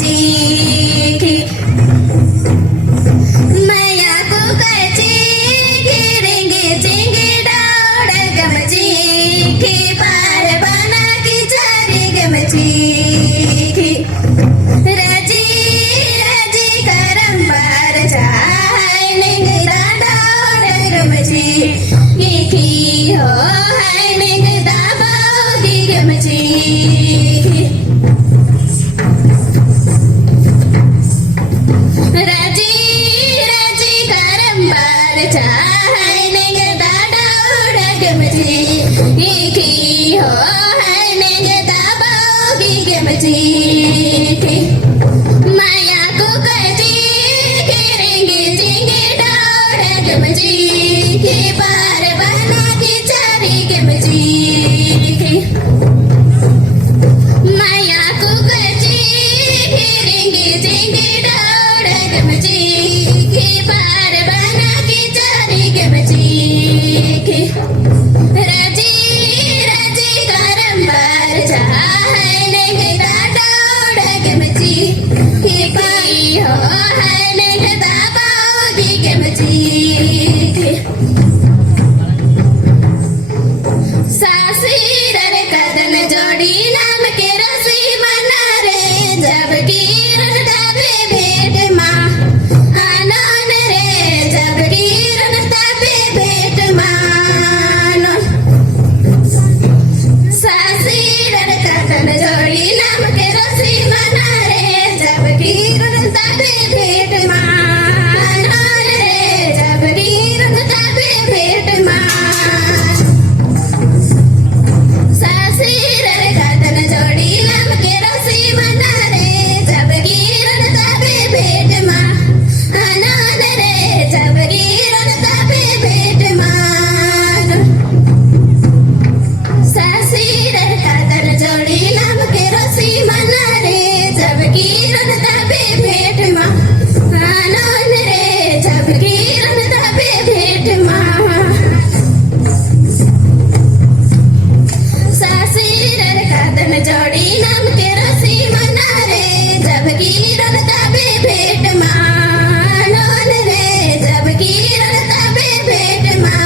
चीखी मैया को चीखी रिंगी चिंगी डाउड गम चीखी पार बना की चारी गम चीखी रजी रजी करम बार चाय निंगदा डाउड गम चीखी हो है निंगदा बागी गम चीखी राजी राजी करंबार चाय निंगदा डाउड गम चीखी हो है निंगदा बागी गम चीखी माया को चीखी रिंगी चिंगी डाउड गम चीखी पार बना की चारी गम चीखी माया को चीखी रिंगी चिंगी डाउड गम चीखी पार बना की चारी गम चीखी रजी रजी करंबार चाय निंगदा डाउड गम चीखी पाई हो है निंगदा बागी गम चीखी सासी रे कदन जोड़ी नाम के रसी मना रे जब कीरन तापे भेट माँ आनन रे जब कीरन तापे भेट मानो सासी रे कदन जोड़ी नाम के रसी मना रे जब कीरन तापे भेट माँ आनन रे जब कीरन तापे भेट माँ सासी रे कदन जोड़ी नाम के रसी मना रे जब कीरन तापे भेट माँ आनन रे जब कीरन तापे भेट माँ सासी रे कदन जोड़ी नाम के रसी मना रे जब कीरन तापे भेट माँ आनन रे जब कीरन तापे भेट माँ सासी रे कदन जोड़ी नाम के रसी मना रे जब कीरन तापे भेट माँ आनन रे जब कीरन तापे भेट माँ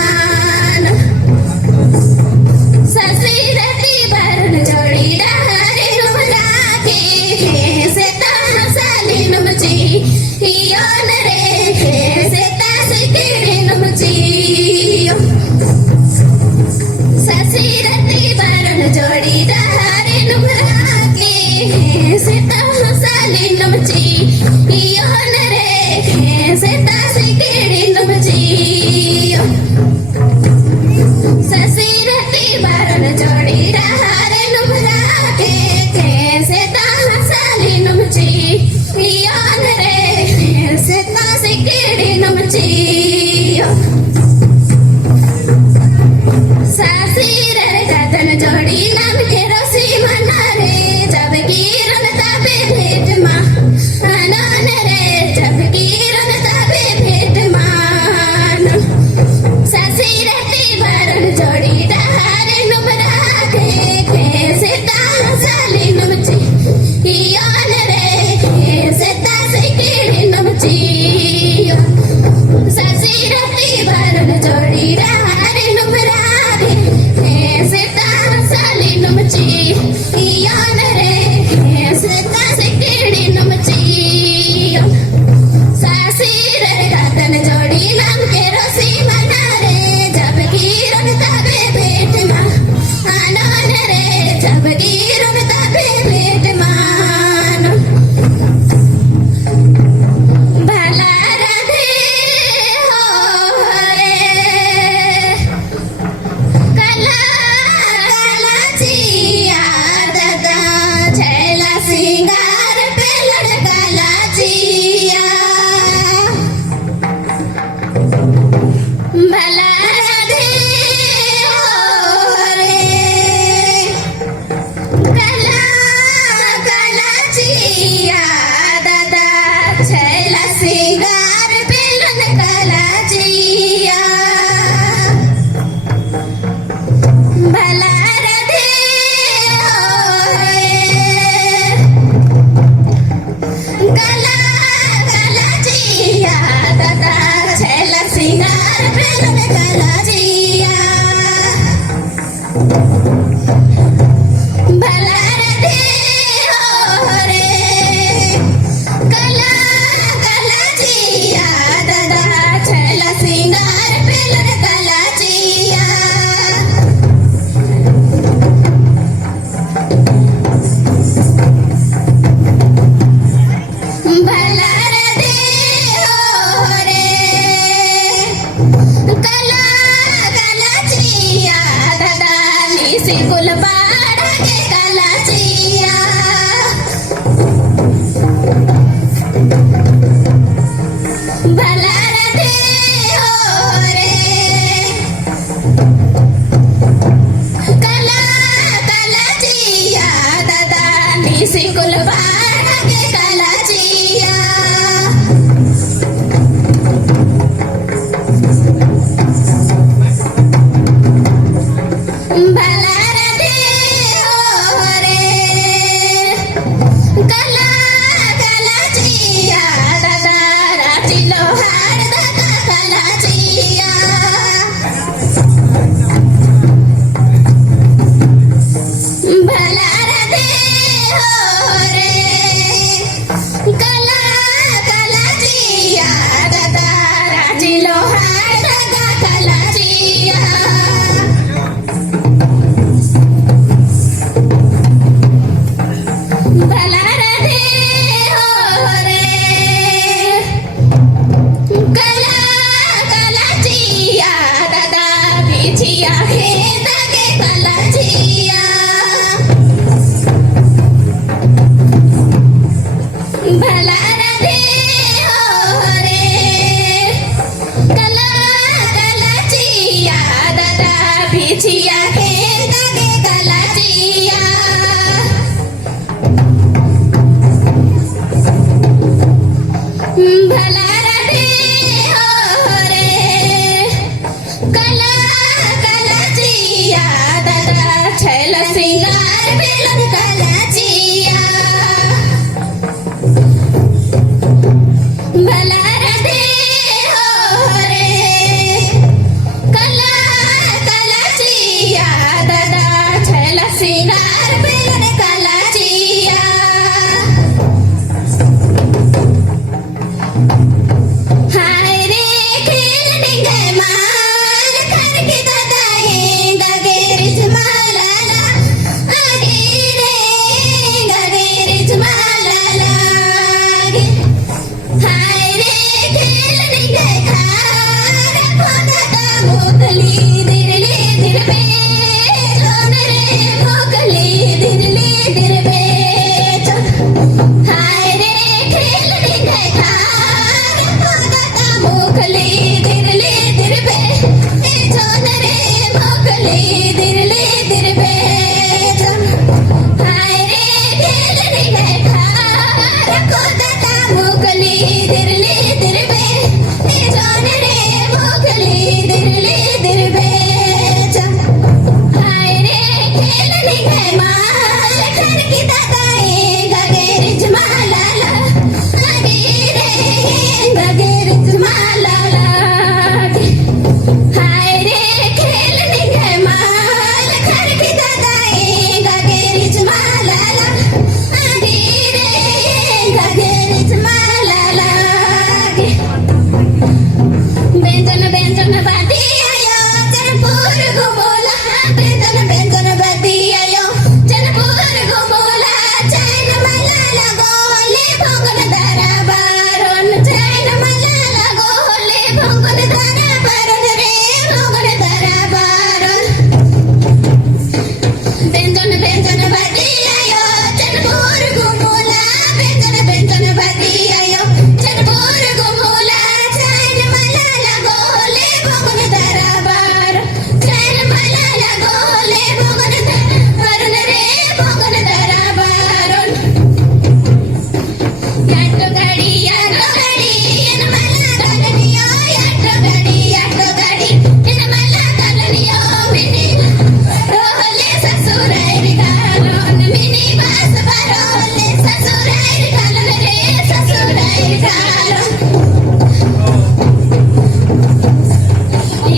सासी रती बरन जोड़ी डहारे नुमरा के से साली नुमची योन रे से तासकिड़ी नुमची सासी रती बरन जोड़ी डहारे नुमरा के से साली नुमची योन रे से तासकिड़ी नुमची सासी रती बरन जोड़ी डहारे नुमरा के से साली नुमची योन रे से तासकिड़ी नुमची सासी रे कदन जोड़ी नाम के रसी मना रे जब कीरन तापे भेट माँ आनन रे जब कीरन तापे भेट माँ सासी रती बरन जोड़ी डहारे नुमरा के से साली नुमची योन रे से तासकिड़ी नुमची सासी रती बरन जोड़ी डहारे नुमरा के से साली नुमची योन रे से तासकिड़ी नुमची सासी रे कदन जोड़ी नाम के रसी मना रे जब कीरन तापे भेट माँ आनन रे जब कीरन तापे भेट माँ भला राधे हो रे कला कला जिया दादा छैला सिंगार पे लड़कला जिया भला राधे हो रे कला कला जिया दादा छैला सिंगार पे लड़कला जिया भला राधे हो रे भला रथे हो रे कला कलाचिया दादा निसिकुल बाळगे कलाचिया भला रथे हो रे कला कलाचिया दादा राचिलो हाड दादा कलाचिया भला रथे हो रे कला कलाचिया दादा राचिलो हाड दादा कलाचिया भला रथे हो रे कला कलाचिया दादा बिछिया हे दागे कलाचिया भला रथे हो रे कला कलाचिया दादा बिछिया हे दागे कलाचिया भला रथे हो रे कला कलाचिया दादा छैल श्रृंगार बेलन कलाचिया भला रथे हो रे कला कलाचिया दादा छैल श्रृंगार बेलन कलाचिया हाय रे खेलने गए माल घर के दादा हे गगेरिच मालाला आगे रे गगेरिच मालाला आगे हाय रे खेलने गए खार खोदा मोगली दिरले दिरबे सोन रे मोगली दिरले दिरबे हाय रे खेलने गए खार खोदा मोगली दिरले दिरबे सोन रे मोगली दिरले दिरबे हाय रे खेलने गए खार खोदा मोगली दिरले दिरबे सोन रे मोगली दिरले दिरबे हाय रे खेलने गए माल घर की दादा हे गगेरिच मालाला आगे रे गगेरिच मालाला आगे हाय रे खेलने गए माल घर की दादा हे गगेरिच मालाला आगे रे गगेरिच मालाला आगे बेंजन बेंजन बादी आयो चनपुर घुमोला बेंजन बेंजन बादी आयो चनपुर घुमोला चैन मलाला गोले भोगन दारा बारोन चैन मलाला गोले भोगन दारा बारोन रे भोगन दारा बारोन बेंजन बेंजन बादी आयो चनपुर घुमोला बेंजन बेंजन बादी आयो चनपुर घुमोला चैन मलाला गोले भोगन दारा बार चैन मलाला गोले भोगन दारा बारोन रे भोगन दारा बारोन याटो गाडी इन मला गालनियो याटो गाडी इन मला गालनियो मिनी रोले ससुराईर गालोन मिनी बास भरोले ससुराईर गालोन रे ससुराईर गालोन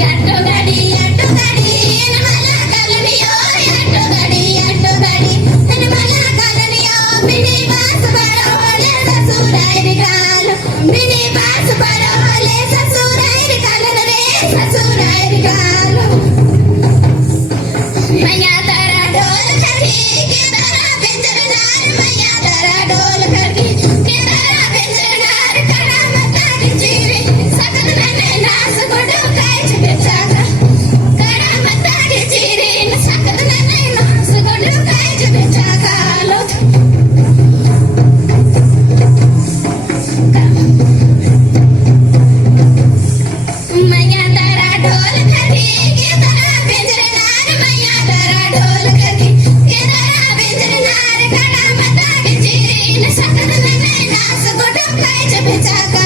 याटो गाडी इन मला गालनियो याटो गाडी इन मला गालनियो मिनी बास भरोले ससुराईर गालोन मिनी बास भरोले ससुराईर गालोन रे ससुराईर गालोन मैया तारा ढोल खड़ी के तारा बेंजरनार मैया तारा ढोल खड़ी के तारा बेंजरनार कड़ा मता चिरे सकत मैंने नास गुडो काच बेचागा कड़ा मता चिरे सकत मैंने नास गुडो काच बेचागा लो घास गोठा खायचे पेचा